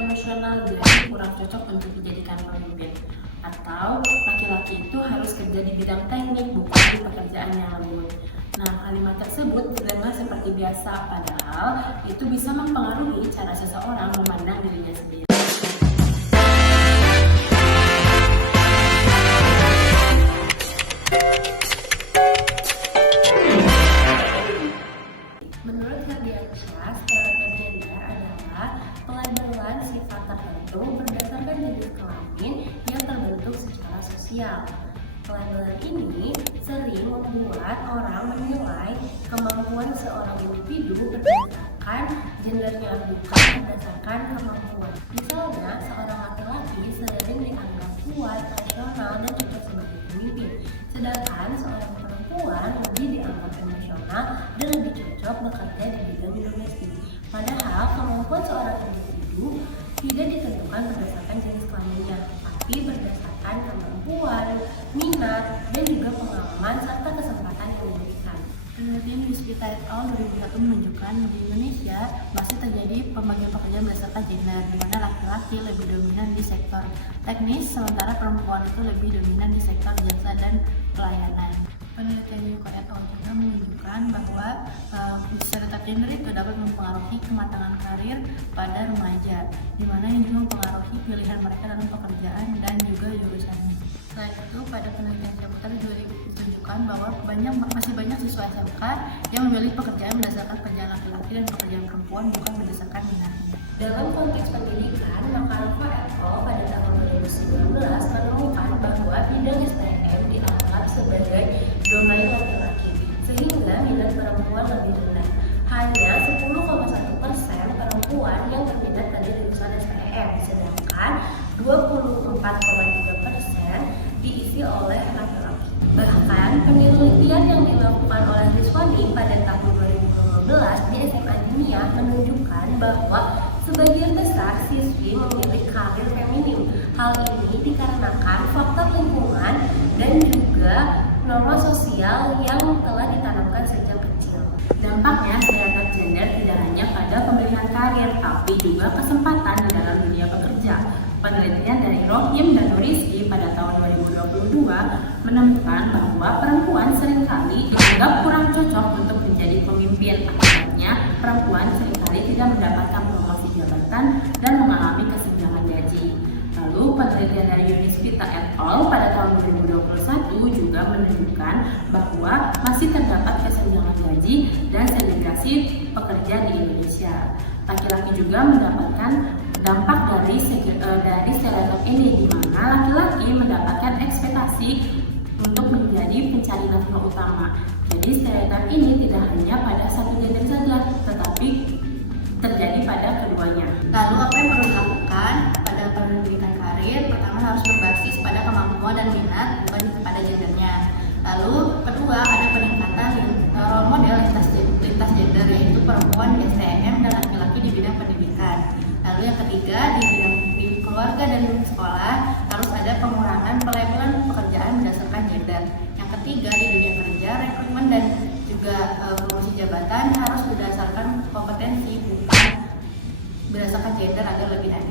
emosional dan kurang cocok untuk dijadikan pemimpin. Atau laki-laki itu harus kerja di bidang teknik, bukan di pekerjaan yang lembut. Nah, kalimat tersebut terdengar seperti biasa, padahal itu bisa mempengaruhi cara seseorang memandang dirinya sendiri. Menurut Herdiansyah, stereotip gender adalah pelabelan sifat tertentu berdasarkan jenis kelamin yang terbentuk secara sosial. Pelabelan ini sering membuat orang menilai kemampuan seorang individu berdasarkan gendernya, bukan berdasarkan kemampuan. Misalnya, seorang laki-laki sering dianggap kuat, rasional, dan cocok sebagai pemimpin, sedangkan seorang perempuan lebih dianggap emosional dan lebih cocok bekerja di bidang domestik. Padahal kemampuan seorang individu tidak ditentukan berdasarkan jenis kelaminnya, tapi berdasarkan kemampuan, minat, dan juga pengalaman serta kesempatan yang diberikan. Penelitian Yuspita et al. 2001 menunjukkan di Indonesia masih terjadi pembagian pekerjaan berdasarkan gender, di mana laki-laki lebih dominan di sektor teknis, sementara perempuan itu lebih dominan di sektor jasa dan pelayanan. Penelitian Yuka et al. Juga menunjukkan bahwa stereotip gender itu dapat mempengaruhi kematangan karir pada remaja, di mana yang juga mempengaruhi pilihan mereka dalam pekerjaan dan juga jurusannya. Selain itu, pada penelitian seputar juga ditunjukkan bahwa masih banyak siswa SMK yang memilih pekerjaan berdasarkan pekerjaan laki-laki dan pekerjaan perempuan, bukan berdasarkan minatnya. Dalam konteks pendidikan, Makarova et al. Pada tahun 2019 menemukan bahwa bidang STM dianggap sebagai domain laki-laki, sehingga minat perempuan lebih rendah. Hanya 10,1% perempuan yang berminat pada jurusan STM, sedangkan 24,3% diisi oleh laki-laki. Bahkan penelitian yang dilakukan oleh Rizwani pada tahun 2015 di SMA Dunia menunjukkan bahwa sebagian besar siswi memilih karir feminim. Hal ini dikarenakan faktor lingkungan dan juga norma sosial yang telah ditanamkan sejak kecil. Dampaknya, stereotip gender tidak hanya pada pemilihan karir, tapi juga kesempatan di dalam dunia bekerja. Penelitian dari Rohim dan Nuriski pada tahun 2022 menemukan bahwa perempuan seringkali dianggap kurang cocok untuk menjadi pemimpin. Akibatnya, perempuan seringkali tidak mendapatkan promosi jabatan dan mengalami kesenjangan gaji. Lalu, penelitian dari Yuspita et al. Pada tahun 2021 juga menunjukkan bahwa masih terdapat kesenjangan gaji dan segregasi pekerja di Indonesia. Laki-laki juga mendapatkan dampak dari stereotip ini, di mana laki-laki mendapatkan ekspektasi untuk menjadi pencari nafkah utama. Jadi stereotip ini tidak hanya pada satu gender saja, tetapi terjadi pada keduanya. Lalu apa yang perlu dilakukan pada pendidikan karir? Pertama, harus berbasis pada kemampuan dan minat, bukan pada gendernya. Lalu kedua, ada peningkatan role model lintas gender, yaitu perempuan di STM dan laki-laki di bidang pendidikan. Lalu yang ketiga, di bidang keluarga dan sekolah harus ada pengurangan pelabelan pekerjaan berdasarkan gender. Yang ketiga, di dunia kerja, rekrutmen dan juga promosi jabatan harus berdasarkan kompetensi, bukan berdasarkan gender agar lebih adil.